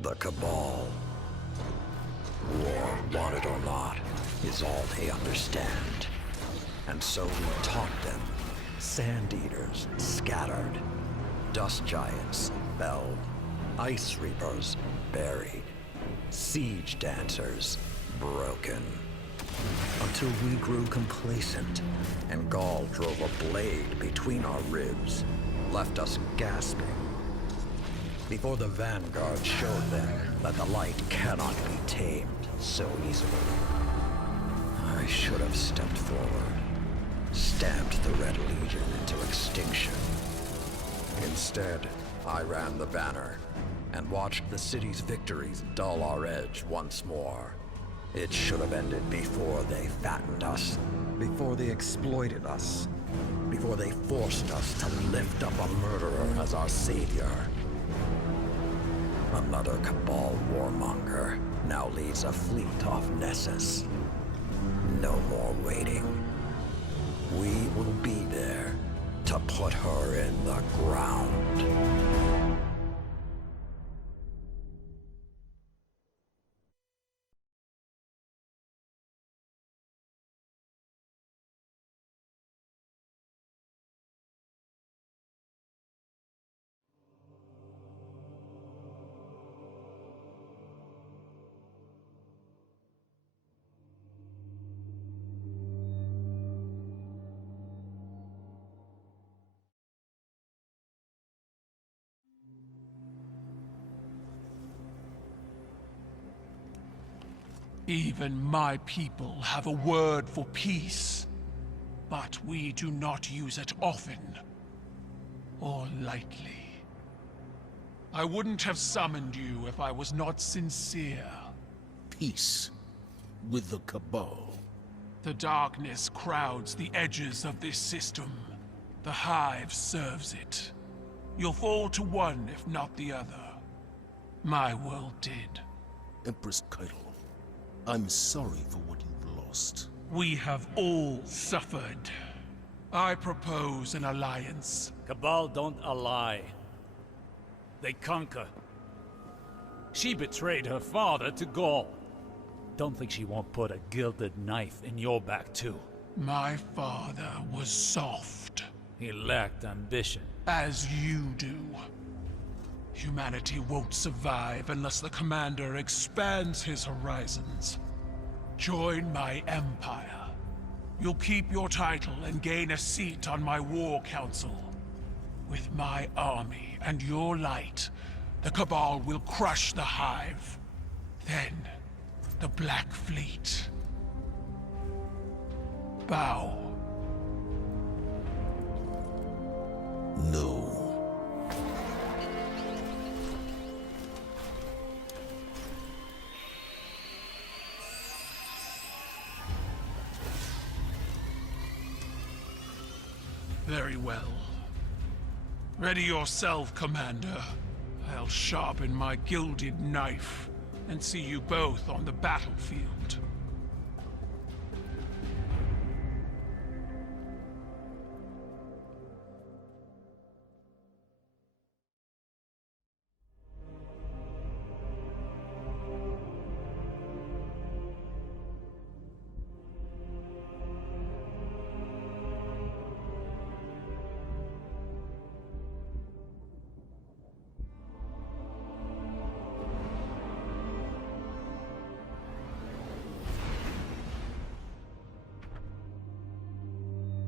The Cabal. War, want it or not, is all they understand. And so we taught them. Sand Eaters scattered. Dust Giants felled. Ice Reapers buried. Siege Dancers broken. Until we grew complacent, and Ghaul drove a blade between our ribs, left us gasping. Before the Vanguard showed them that the light cannot be tamed so easily. I should have stepped forward, stamped the Red Legion into extinction. Instead, I ran the banner, and watched the city's victories dull our edge once more. It should have ended before they fattened us, before they exploited us, before they forced us to lift up a murderer as our savior. Another Cabal warmonger now leads a fleet off Nessus. No more waiting. We will be there to put her in the ground. Even my people have a word for peace, but we do not use it often or lightly. I wouldn't have summoned you if I was not sincere. Peace with the Cabal. The darkness crowds the edges of this system. The hive serves it. You'll fall to one if not the other. My world did. Empress Caiatl, I'm sorry for what you've lost. We have all suffered. I propose an alliance. Cabal don't ally. They conquer. She betrayed her father to Ghaul. Don't think she won't put a gilded knife in your back too. My father was soft. He lacked ambition. As you do. Humanity won't survive unless the Commander expands his horizons. Join my empire. You'll keep your title and gain a seat on my war council. With my army and your light, the Cabal will crush the hive. Then, the Black Fleet. Bow. No. Very well. Ready yourself, Commander. I'll sharpen my gilded knife and see you both on the battlefield.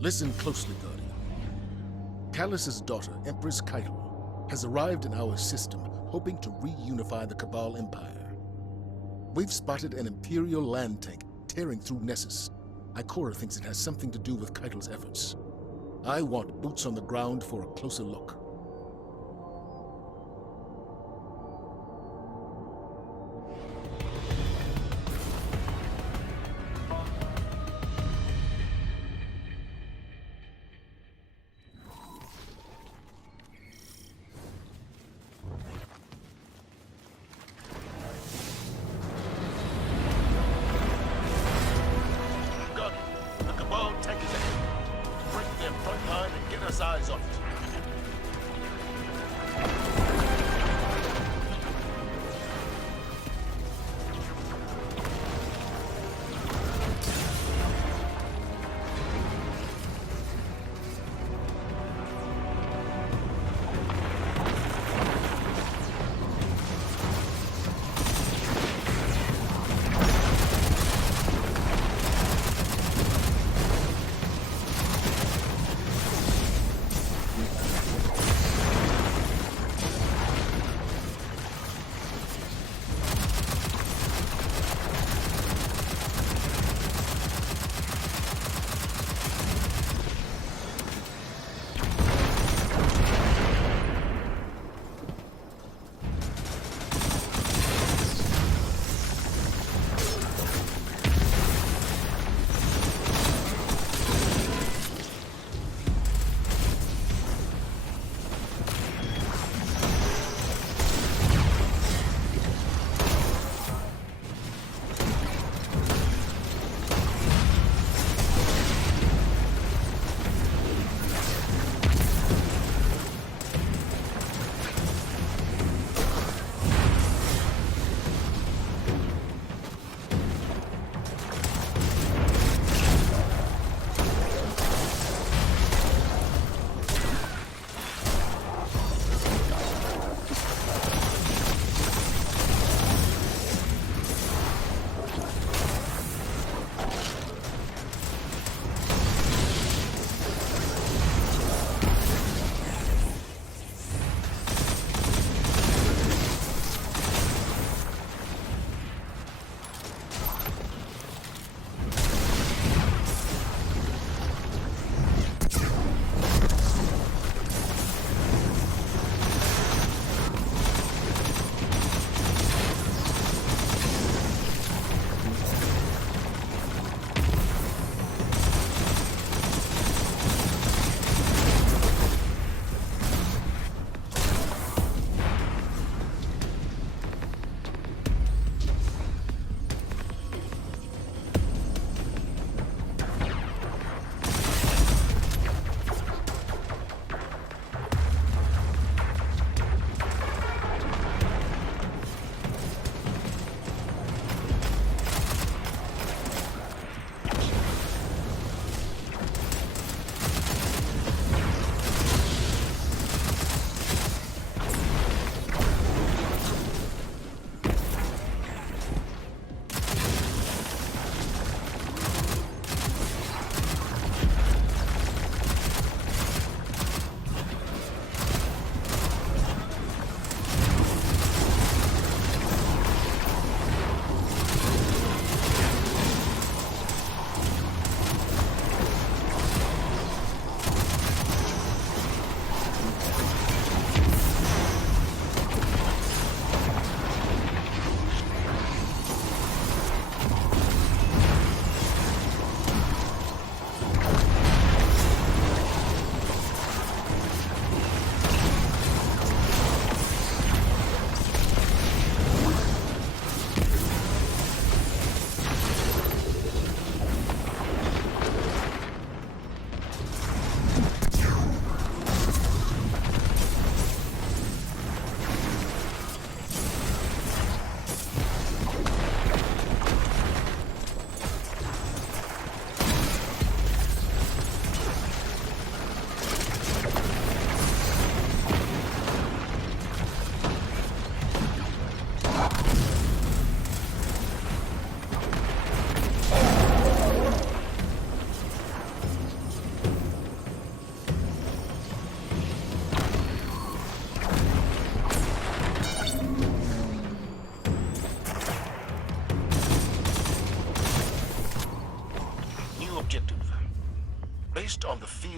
Listen closely, Guardian. Calus's daughter, Empress Caiatl, has arrived in our system, hoping to reunify the Cabal Empire. We've spotted an imperial land tank tearing through Nessus. Ikora thinks it has something to do with Caiatl's efforts. I want boots on the ground for a closer look. Eyes on it.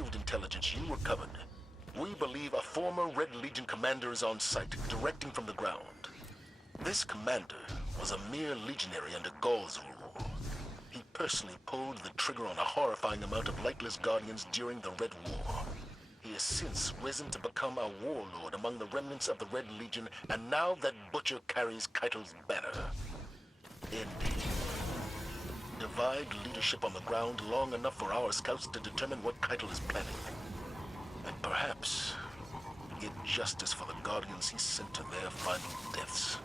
received intelligence you recovered. We believe a former Red Legion commander is on site, directing from the ground. This commander was a mere legionary under Ghaul's rule. He personally pulled the trigger on a horrifying amount of lightless guardians during the Red War. He has since risen to become a warlord among the remnants of the Red Legion, and now that butcher carries Caiatl's banner. Indeed. Divide leadership on the ground long enough for our scouts to determine what Caiatl is planning. And perhaps get justice for the guardians he sent to their final deaths.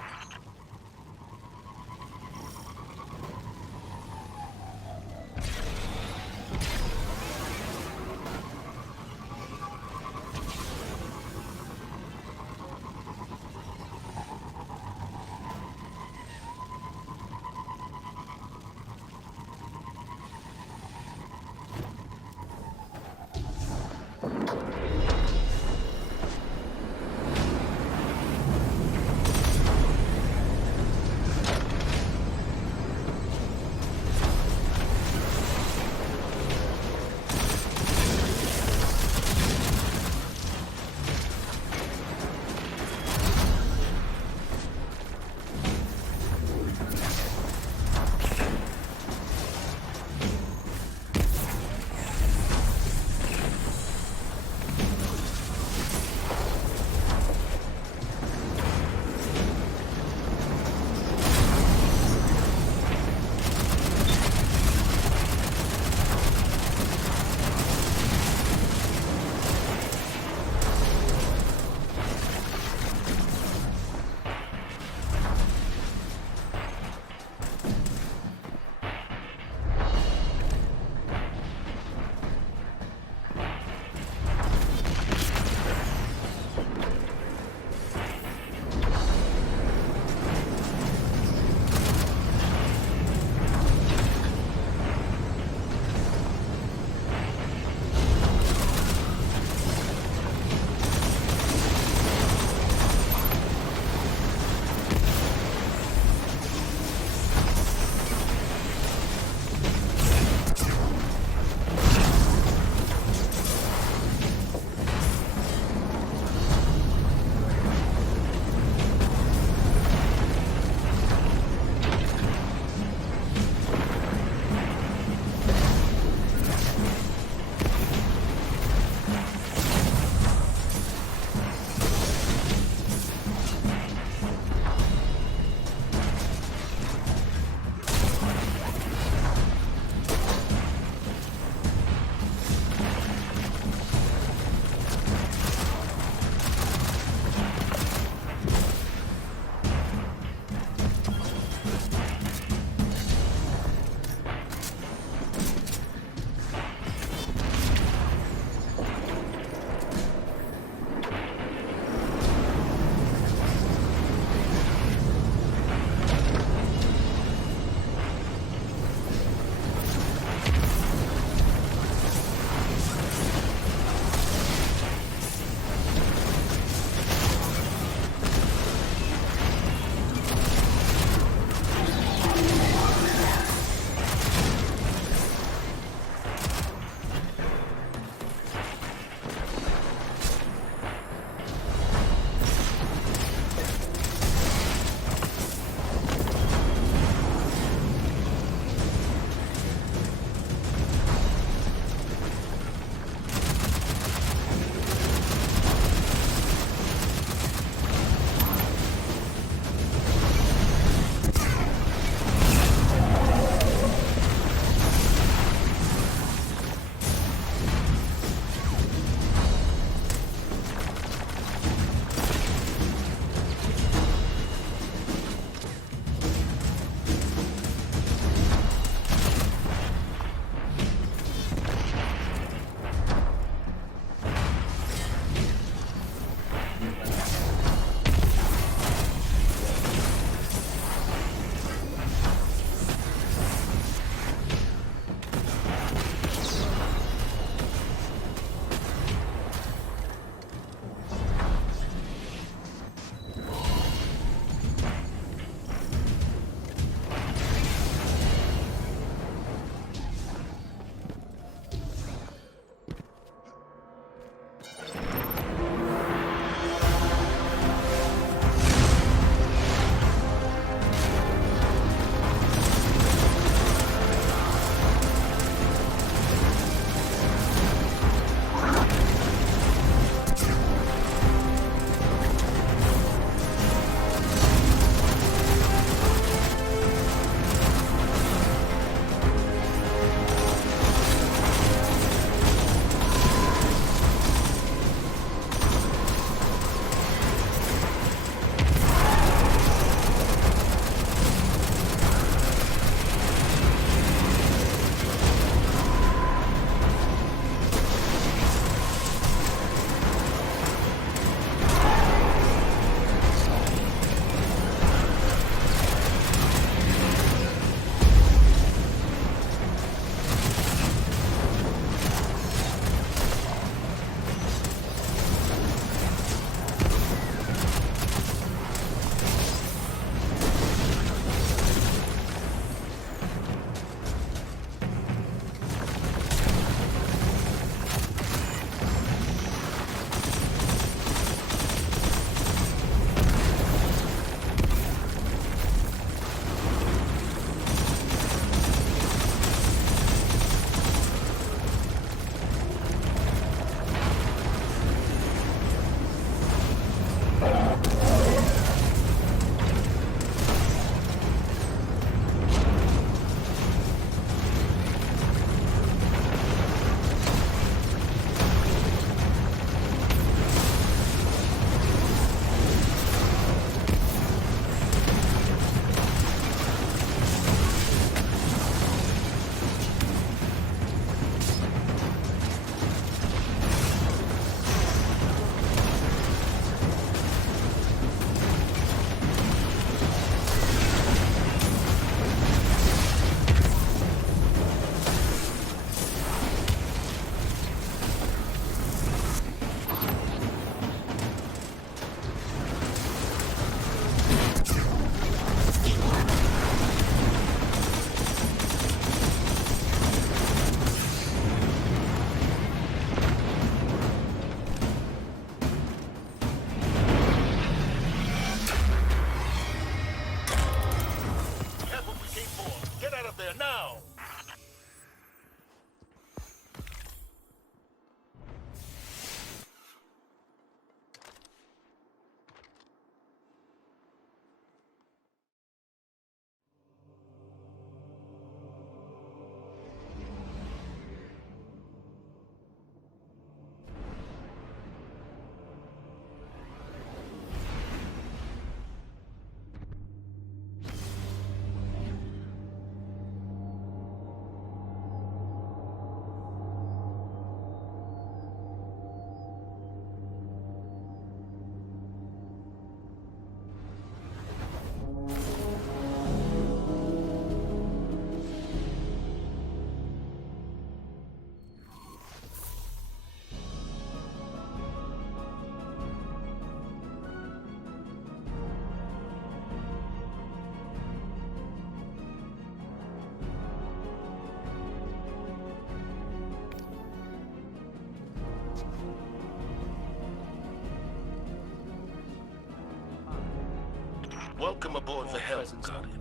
Welcome aboard the Helm, Guardian,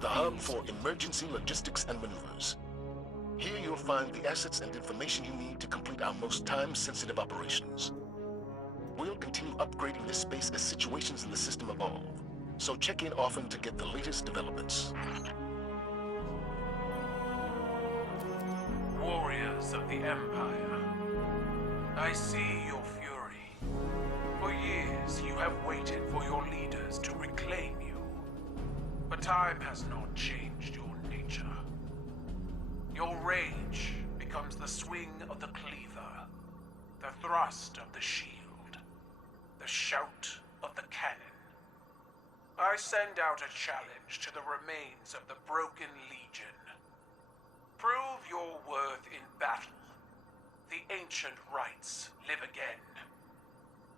the hub for emergency logistics and maneuvers. Here you'll find the assets and information you need to complete our most time-sensitive operations. We'll continue upgrading this space as situations in the system evolve, so check in often to get the latest developments. Warriors of the Empire, I see your fury. For years you have waited for your leaders to reclaim you. But time has not changed your nature. Your rage becomes the swing of the cleaver, the thrust of the shield, the shout of the cannon. I send out a challenge to the remains of the Broken Legion. Prove your worth in battle. The ancient rites live again.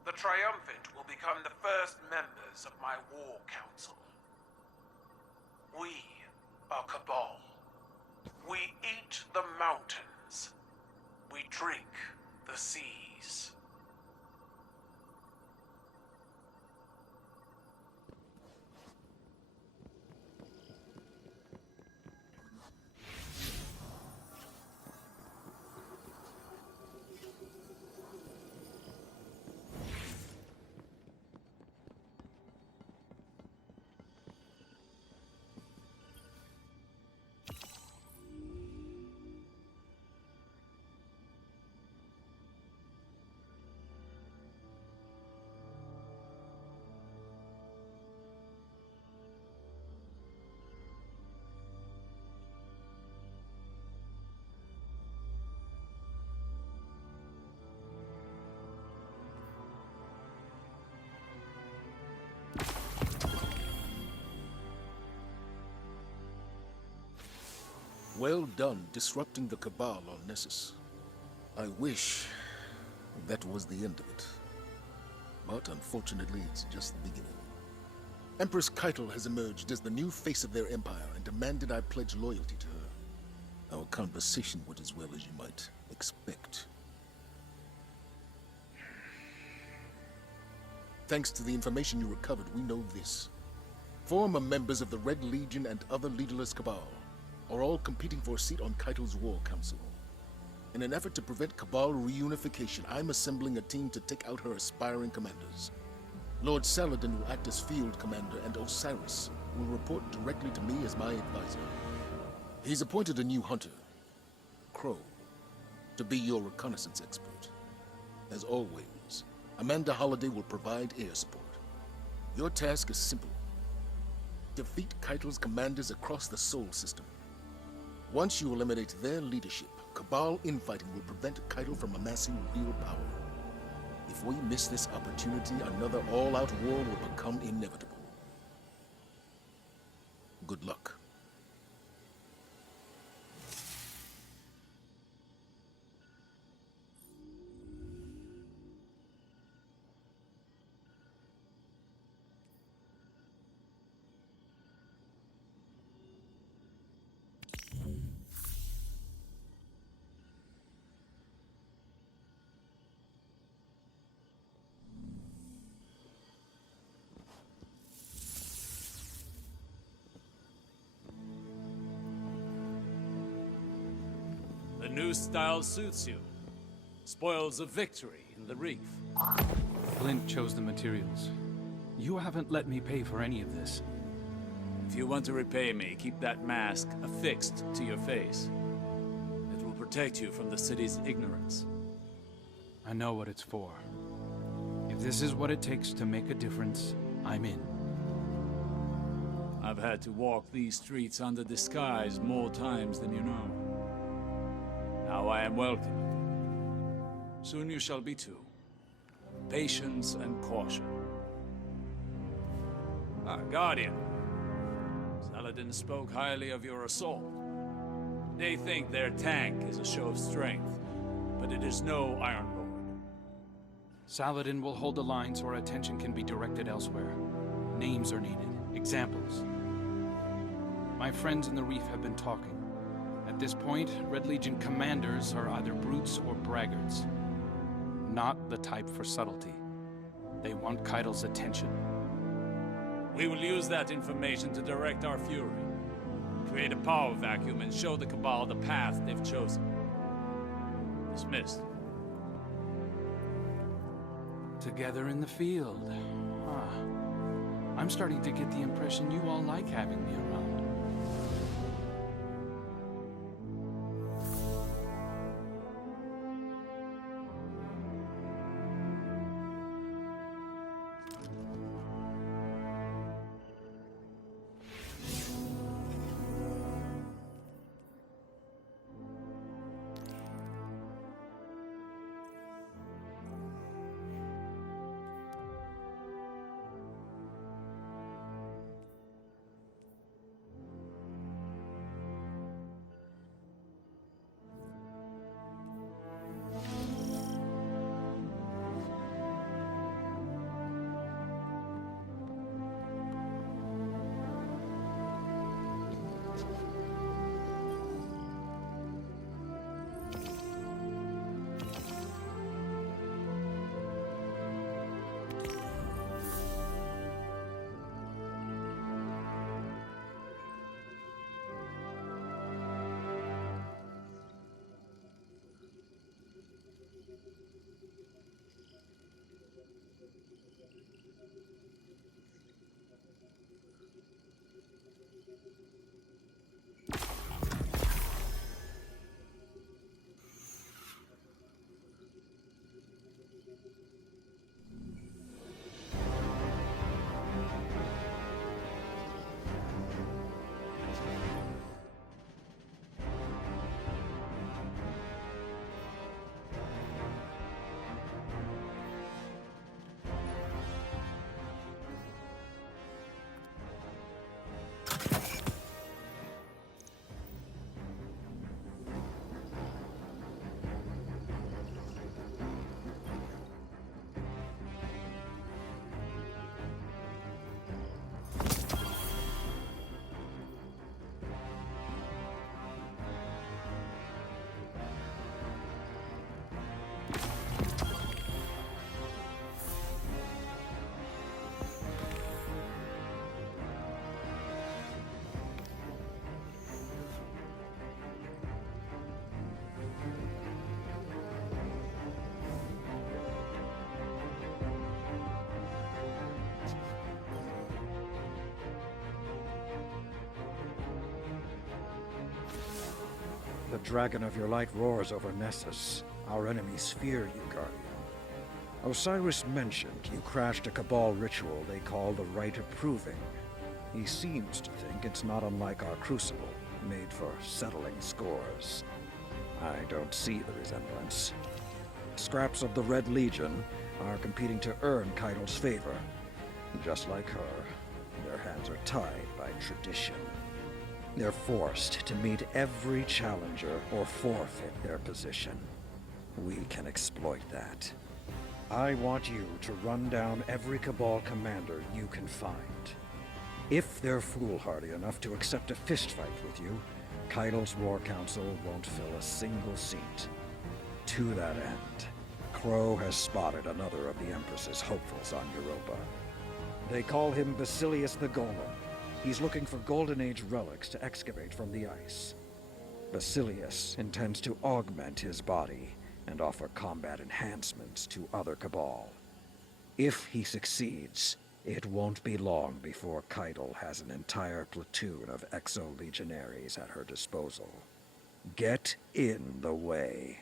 The triumphant will become the first members of my war council. We are Cabal. We eat the mountains. We drink the seas. Well done disrupting the Cabal on Nessus. I wish that was the end of it. But unfortunately, it's just the beginning. Empress Caiatl has emerged as the new face of their empire and demanded I pledge loyalty to her. Our conversation went as well as you might expect. Thanks to the information you recovered, we know this. Former members of the Red Legion and other leaderless Cabal are all competing for a seat on Caiatl's War Council. In an effort to prevent Cabal reunification, I'm assembling a team to take out her aspiring commanders. Lord Saladin will act as field commander, and Osiris will report directly to me as my advisor. He's appointed a new hunter, Crow, to be your reconnaissance expert. As always, Amanda Holliday will provide air support. Your task is simple. Defeat Caiatl's commanders across the Sol system. Once you eliminate their leadership, Cabal infighting will prevent Caiatl from amassing real power. If we miss this opportunity, another all-out war will become inevitable. Good luck. The new style suits you. Spoils of victory in the reef. Flint chose the materials. You haven't let me pay for any of this. If you want to repay me, keep that mask affixed to your face. It will protect you from the city's ignorance. I know what it's for. If this is what it takes to make a difference, I'm in. I've had to walk these streets under disguise more times than you know. Now I am welcome. Soon you shall be too. Patience and caution. Guardian. Saladin spoke highly of your assault. They think their tank is a show of strength, but it is no Iron Lord. Saladin will hold the line so our attention can be directed elsewhere. Names are needed. Examples. My friends in the Reef have been talking. At this point, Red Legion commanders are either brutes or braggarts. Not the type for subtlety. They want Caiatl's attention. We will use that information to direct our fury. Create a power vacuum and show the Cabal the path they've chosen. Dismissed. Together in the field. Huh. I'm starting to get the impression you all like having me around. The dragon of your light roars over Nessus. Our enemies fear you, Guardian. Osiris mentioned you crashed a Cabal ritual they call the Rite of Proving. He seems to think it's not unlike our Crucible, made for settling scores. I don't see the resemblance. Scraps of the Red Legion are competing to earn Caiatl's favor. Just like her, their hands are tied by tradition. They're forced to meet every challenger or forfeit their position. We can exploit that. I want you to run down every Cabal commander you can find. If they're foolhardy enough to accept a fistfight with you, Caiatl's War Council won't fill a single seat. To that end, Crow has spotted another of the Empress's hopefuls on Europa. They call him Basilius the Golem. He's looking for Golden Age relics to excavate from the ice. Basilius intends to augment his body and offer combat enhancements to other Cabal. If he succeeds, it won't be long before Caiatl has an entire platoon of exo-legionaries at her disposal. Get in the way.